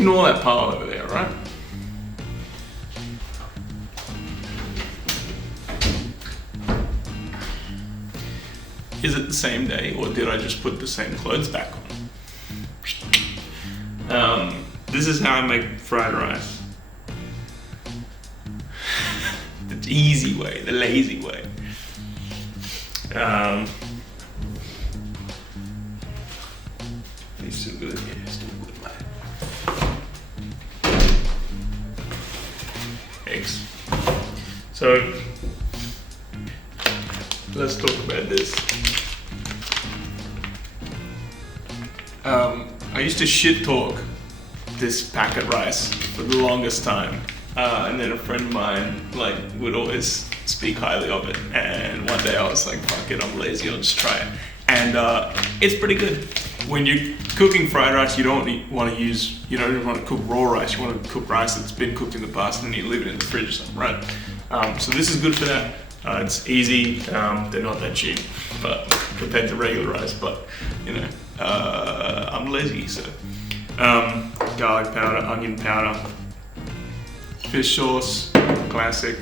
ignore that pile over there, right? Is it the same day, or did I just put the same clothes back on? This is how I make fried rice. The easy way, the lazy way. It's too good, yeah, it's too good, man. Eggs. So, let's talk about this. I used to shit talk this packet rice for the longest time, and then a friend of mine would always speak highly of it. And one day I was like, "Fuck it, I'm lazy. I'll just try it." And it's pretty good. When you're cooking fried rice, you don't want to cook raw rice. You want to cook rice that's been cooked in the past, and then you leave it in the fridge or something, right? So this is good for that. It's easy. They're not that cheap, but compared to regular rice. But I'm lazy, so garlic powder, onion powder, fish sauce, classic.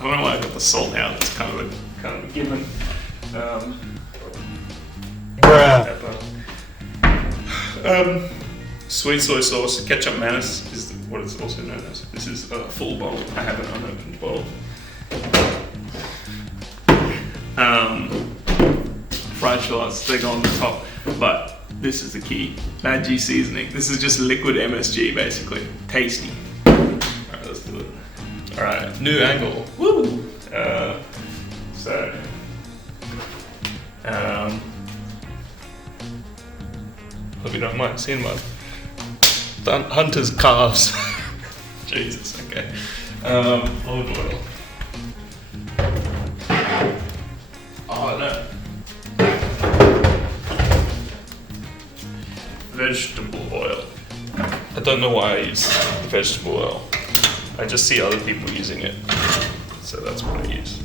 I don't know why I got the salt out. It's kind of a given. Pepper. Sweet soy sauce, ketchup mayonnaise is what it's also known as. This is a full bottle. I have an unopened bottle. Fried shallots, they go on the top, but this is the key. Bad G seasoning. This is just liquid MSG, basically. Tasty. Alright, let's do it. Alright, new angle. Woo! Hope you don't mind seeing my hunter's calves. Jesus, okay. Olive oil. Oh no. Vegetable oil. I don't know why I use vegetable oil. I just see other people using it, so that's what I use.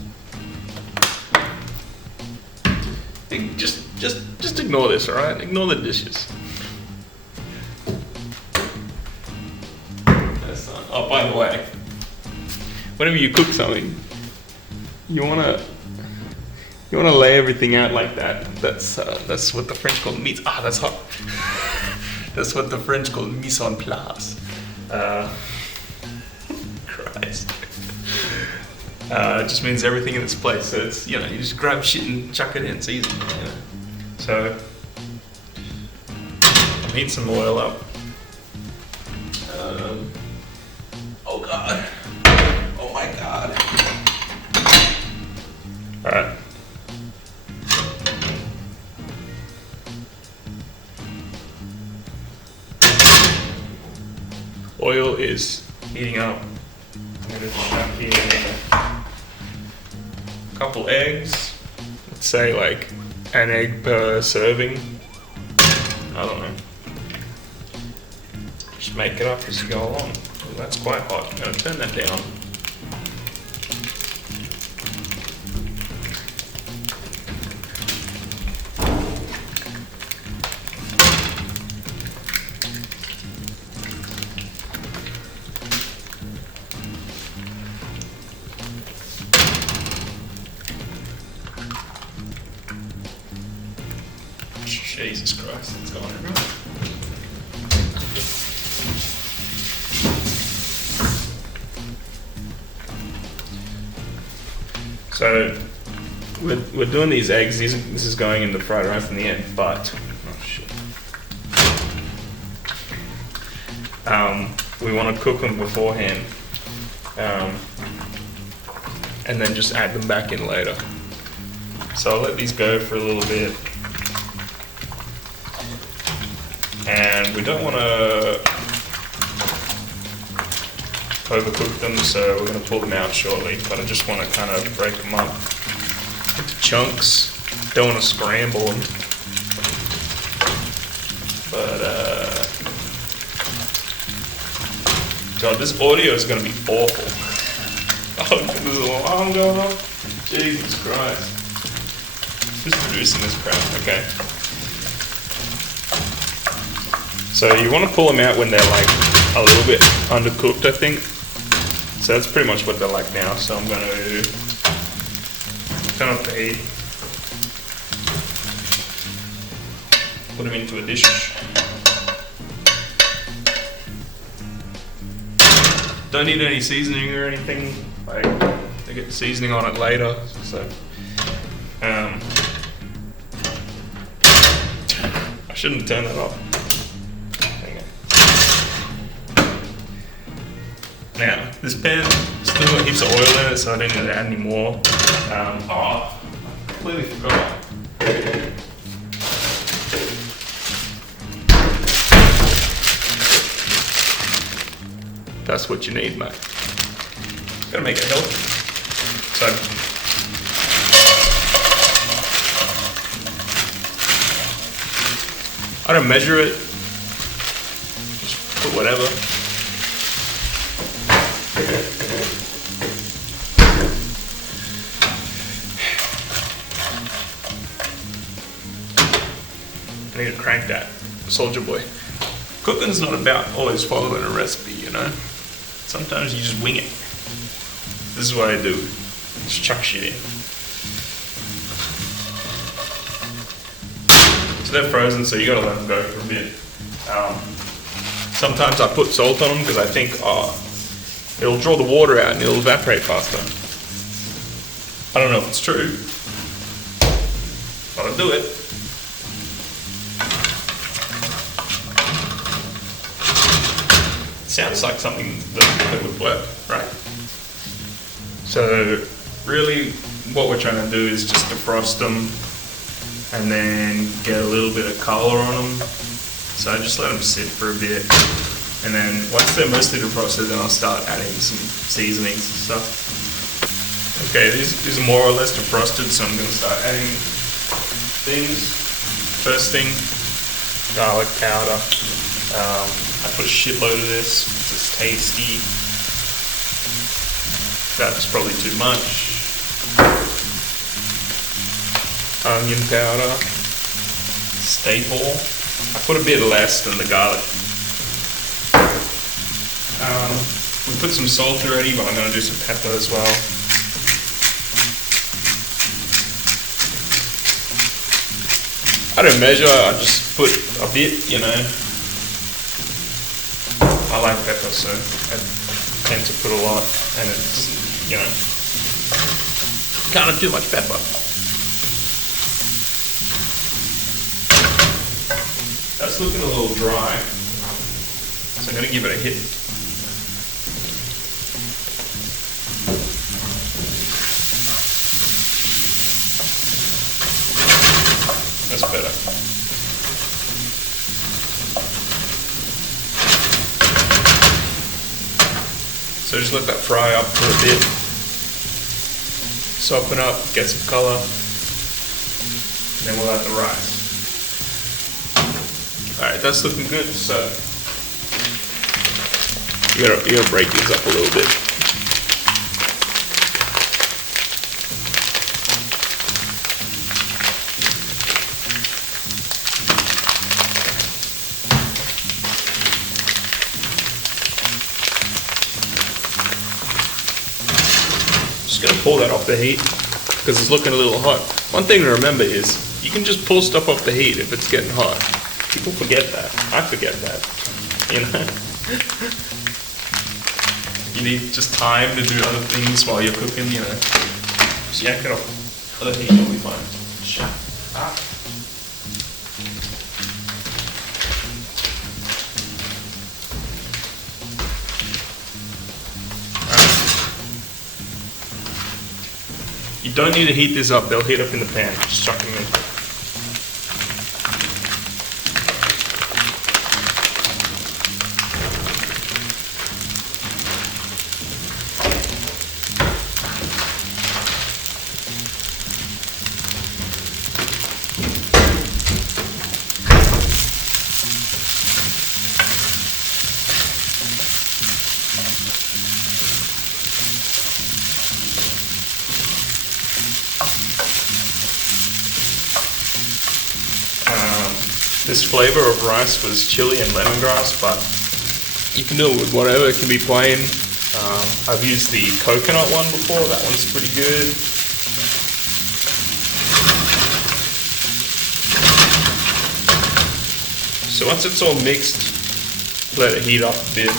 Just ignore this, alright? Ignore the dishes. That's not. Oh, by the way, whenever you cook something, you wanna lay everything out like that. That's what the French call mise. That's hot. That's what the French call mise en place. Christ. It just means everything in its place. So it's, you just grab shit and chuck it in. It's easy. So I'm heating some oil up. Oh god. Oh my god. Alright. Oil is heating up. I'm gonna chuck in a couple eggs. Let's say like an egg per serving. I don't know. Just make it up as you go along. Well, that's quite hot. I'm gonna turn that down. Jesus Christ, it's going everywhere. So we're doing these eggs. This is going in the fried rice in the end, but oh shit. We want to cook them beforehand, and then just add them back in later. So I'll let these go for a little bit. And we don't want to overcook them, so we're going to pull them out shortly, but I just want to kind of break them up into chunks. Don't want to scramble them. But, God, this audio is going to be awful. Oh, there's an alarm going on? Jesus Christ. Who's producing this crap? Okay. So you want to pull them out when they're like a little bit undercooked, I think. So that's pretty much what they're like now. So I'm going to turn off the heat, put them into a dish. Don't need any seasoning or anything. Like, they get seasoning on it later. So, I shouldn't turn that off. Hang on. Now, this pan still got heaps of oil in it, so I don't need to add any more. I completely forgot. That's what you need, mate. Gotta make it healthy. So, I don't measure it. Just put whatever. I need to crank that Soldier Boy. Cooking's not about always following a recipe, you know? Sometimes you just wing it. This is what I do. Just chuck shit in. So they're frozen, so you gotta let them go for a bit. Sometimes I put salt on them because I think it'll draw the water out and it'll evaporate faster. I don't know if it's true, but I'll do it. Sounds like something that would work, right? So really what we're trying to do is just defrost them and then get a little bit of color on them. So I just let them sit for a bit, and then once they're mostly defrosted, then I'll start adding some seasonings and stuff. Okay, these are more or less defrosted, so I'm going to start adding things. First thing, garlic powder. I put a shitload of this because it's tasty. That's probably too much. Onion powder. Staple. I put a bit less than the garlic. We put some salt already, but I'm going to do some pepper as well. I don't measure, I just put a bit, you know. I like pepper, so I tend to put a lot, and it's, you know, can't have too much pepper. That's looking a little dry, so I'm going to give it a hit. That's better. So just let that fry up for a bit. Soften up, get some color. And then we'll add the rice. Alright, that's looking good, so you gotta break these up a little bit. Just gonna pull that off the heat because it's looking a little hot. One thing to remember is you can just pull stuff off the heat if it's getting hot. People forget that. I forget that. You know? You need just time to do other things while you're cooking, you know. Just yank it off the heat, you'll be fine. Shut up. You don't need to heat this up, they'll heat up in the pan. Just chuck them in. This flavor of rice was chili and lemongrass, but you can do it with whatever. It can be plain. I've used the coconut one before. That one's pretty good. So once it's all mixed, let it heat up a bit.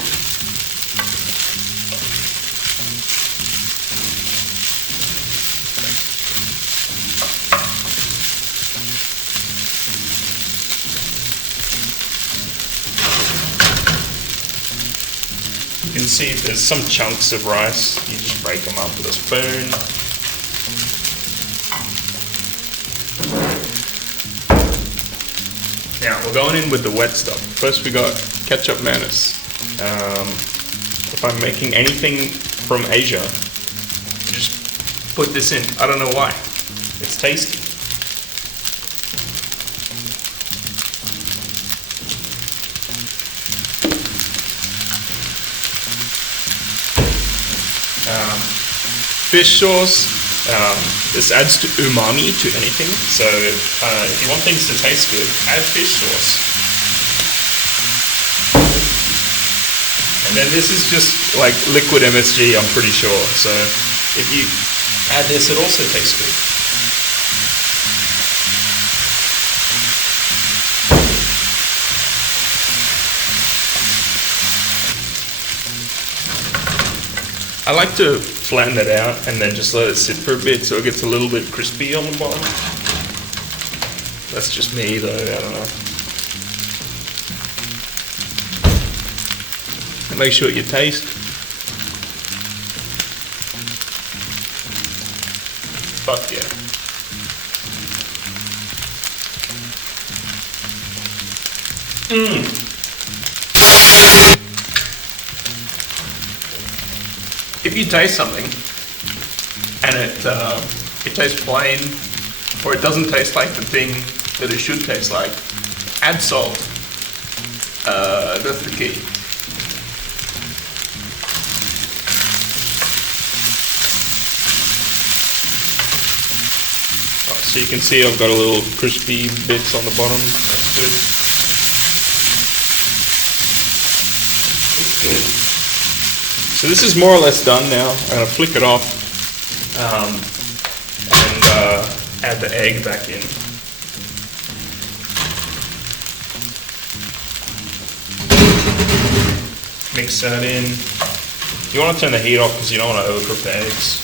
You can see there's some chunks of rice. You just break them up with a spoon. Now we're going in with the wet stuff. First we got ketchup mayonnaise. If I'm making anything from Asia, just put this in. I don't know why. It's tasty. Fish sauce. This adds to umami to anything. So if you want things to taste good, add fish sauce. And then this is just like liquid MSG, I'm pretty sure. So if you add this, it also tastes good. I like to flatten it out and then just let it sit for a bit so it gets a little bit crispy on the bottom. That's just me though, I don't know. And make sure you taste. Fuck yeah. If you taste something and it tastes plain, or it doesn't taste like the thing that it should taste like, add salt. That's the key. So you can see I've got a little crispy bits on the bottom. That's good. So this is more or less done now. I'm going to flick it off and add the egg back in. Mix that in. You want to turn the heat off because you don't want to overcook the eggs.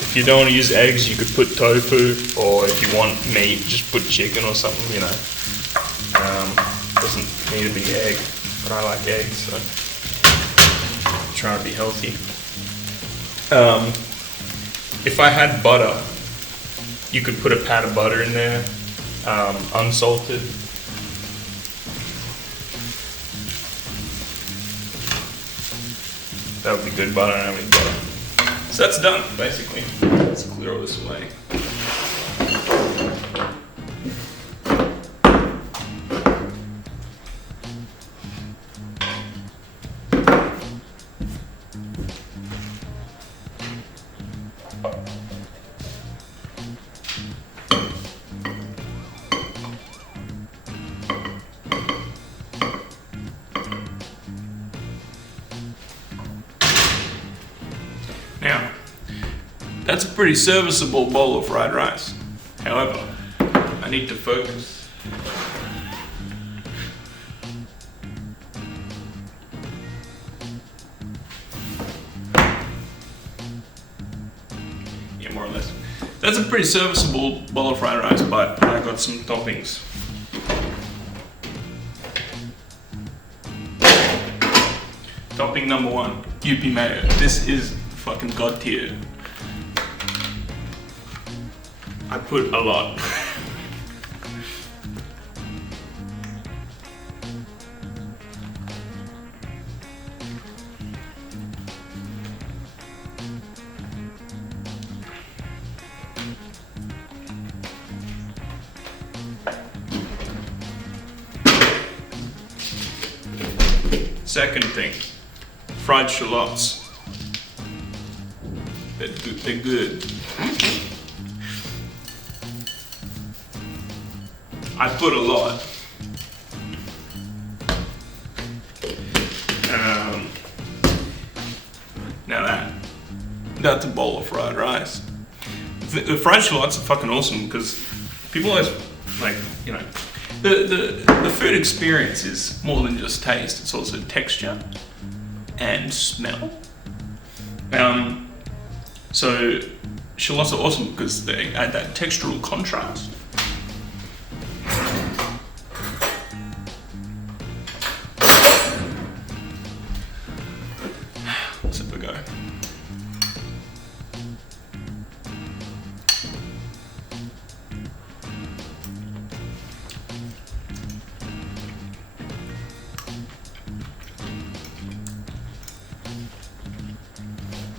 If you don't want to use eggs, you could put tofu, or if you want meat, just put chicken or something, you know. Doesn't need to be egg, but I like eggs, so I'm trying to be healthy. If I had butter, you could put a pat of butter in there, unsalted. That would be good, but I don't have any butter. So that's done, basically. Let's clear all this away. Now, that's a pretty serviceable bowl of fried rice. However, I need to focus. Yeah, more or less. That's a pretty serviceable bowl of fried rice, but I got some toppings. Topping number one, Yupi mayo. This is fucking god tier. I put a lot. Second thing, fried shallots. They're good. I put a lot. Now that's a bowl of fried rice. The fried shallots are fucking awesome because people always like, you know, the food experience is more than just taste. It's also texture and smell. So shallots are awesome because they add that textural contrast. Let's have a go.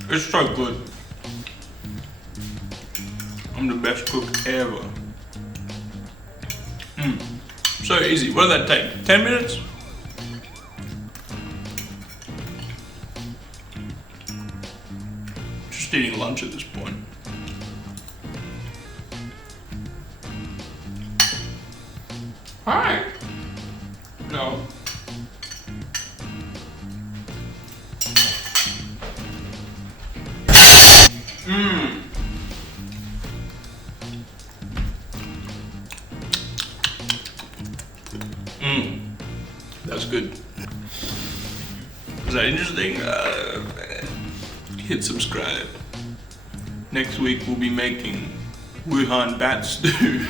It's so good. I'm the best cook ever. So easy. What did that take? 10 minutes? Just eating lunch at this point. Hi. No. That's good. Was that interesting? Hit subscribe. Next week we'll be making Wuhan bat stew.